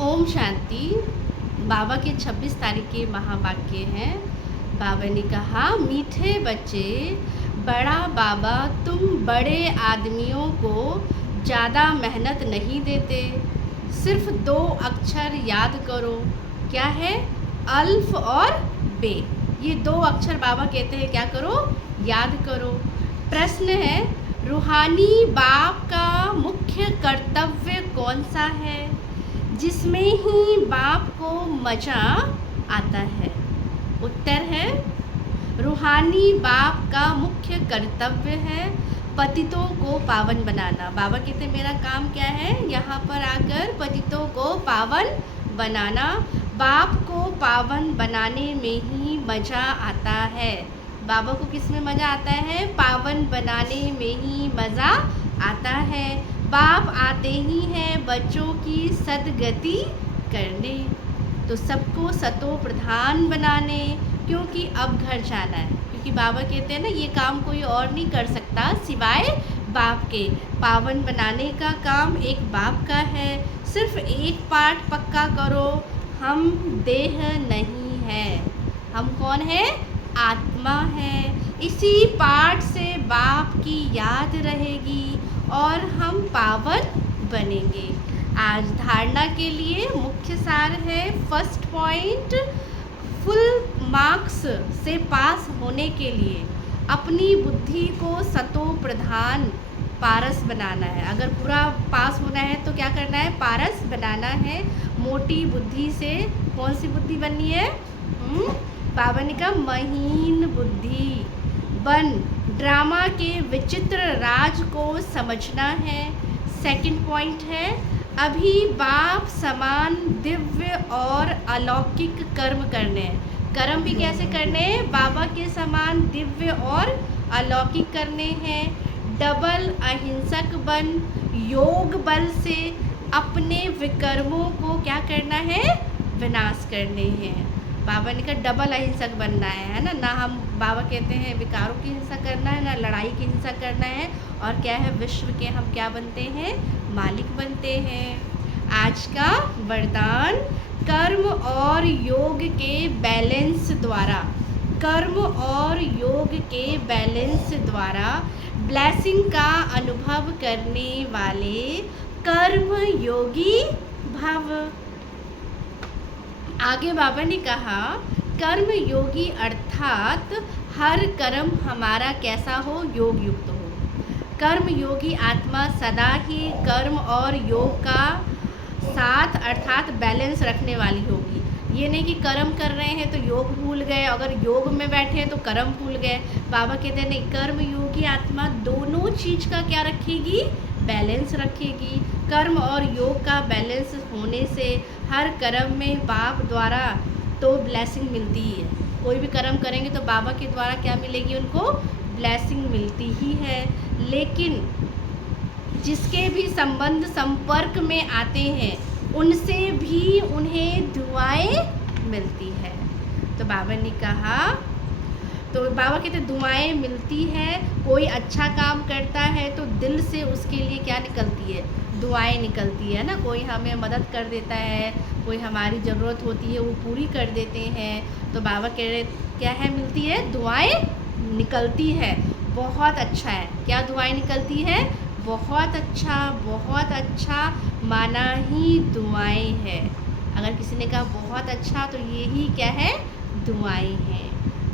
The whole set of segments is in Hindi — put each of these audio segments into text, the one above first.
ओम शांति। बाबा के 26 तारीख के महावाक्य हैं। बाबा ने कहा, मीठे बच्चे, बड़ा बाबा तुम बड़े आदमियों को ज़्यादा मेहनत नहीं देते। सिर्फ 2 अक्षर याद करो। क्या है? अल्फ और बे। ये 2 अक्षर बाबा कहते हैं क्या करो? याद करो। प्रश्न है, रूहानी बाप का मुख्य कर्तव्य कौन सा है जिसमें ही बाप को मज़ा आता है? उत्तर है, रूहानी बाप का मुख्य कर्तव्य है पतितों को पावन बनाना। बाबा कहते हैं मेरा काम क्या है? यहाँ पर आकर पतितों को पावन बनाना। बाप को पावन बनाने में ही मज़ा आता है। बाबा को किस में मज़ा आता है? पावन बनाने में ही मज़ा आता है। बाप आते ही हैं बच्चों की सदगति करने, तो सबको सतो प्रधान बनाने, क्योंकि अब घर जाना है। क्योंकि बाबा कहते हैं ना, ये काम कोई और नहीं कर सकता सिवाय बाप के। पावन बनाने का काम एक बाप का है। सिर्फ एक पाठ पक्का करो, हम देह नहीं है। हम कौन है? आत्मा है। इसी पाठ से बाप की याद रहेगी और हम पावन बनेंगे। आज धारणा के लिए मुख्य सार है, फर्स्ट पॉइंट, फुल मार्क्स से पास होने के लिए अपनी बुद्धि को सतो प्रधान पारस बनाना है। अगर पूरा पास होना है तो क्या करना है? पारस बनाना है। मोटी बुद्धि से कौन सी बुद्धि बननी है? बाबा ने कहा महीन बुद्धि बन ड्रामा के विचित्र राज को समझना है। सेकंड पॉइंट है, अभी बाप समान दिव्य और अलौकिक कर्म करने हैं। कर्म भी कैसे करने हैं? बाबा के समान दिव्य और अलौकिक करने हैं। डबल अहिंसक बन योग बल से अपने विकर्मों को क्या करना है? विनाश करने हैं। बाबा ने कहा डबल अहिंसक बनना है ना। ना हम बाबा कहते हैं विकारों की हिंसा करना है, ना लड़ाई की हिंसा करना है। और क्या है? विश्व के हम क्या बनते हैं? मालिक बनते हैं। आज का वरदान, कर्म और योग के बैलेंस द्वारा, कर्म और योग के बैलेंस द्वारा ब्लेसिंग का अनुभव करने वाले कर्म योगी भव। आगे बाबा ने कहा, कर्म योगी अर्थात हर कर्म हमारा कैसा हो? योग युक्त हो। कर्म योगी आत्मा सदा ही कर्म और योग का साथ अर्थात बैलेंस रखने वाली होगी। ये नहीं कि कर्म कर रहे हैं तो योग भूल गए, अगर योग में बैठे हैं तो कर्म भूल गए। बाबा कहते हैं नहीं, कर्म योगी आत्मा दोनों चीज़ का क्या रखेगी? बैलेंस रखेगी। कर्म और योग का बैलेंस होने से हर कर्म में बाप द्वारा तो ब्लेसिंग मिलती ही है। कोई भी कर्म करेंगे तो बाबा के द्वारा क्या मिलेगी? उनको ब्लेसिंग मिलती ही है। लेकिन जिसके भी संबंध संपर्क में आते हैं उनसे भी उन्हें दुआएं मिलती है। तो बाबा ने कहा, तो बाबा कहते दुआएं मिलती है। कोई अच्छा काम करता है तो दिल से उसके लिए क्या निकलती है? दुआएं निकलती है ना। कोई हमें मदद कर देता है, कोई हमारी ज़रूरत होती है वो पूरी कर देते हैं, तो बाबा कह रहे क्या है? मिलती है, दुआएं निकलती है। बहुत अच्छा है। क्या दुआएं निकलती है? बहुत अच्छा, बहुत अच्छा माना ही दुआएं है। अगर किसी ने कहा बहुत अच्छा तो यही क्या है? दुआएं हैं।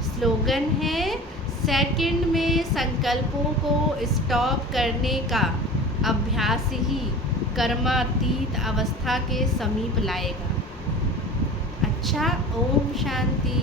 स्लोगन है, सेकंड में संकल्पों को स्टॉप करने का अभ्यास ही कर्मातीत अवस्था के समीप लाएगा। अच्छा, ओम शांति।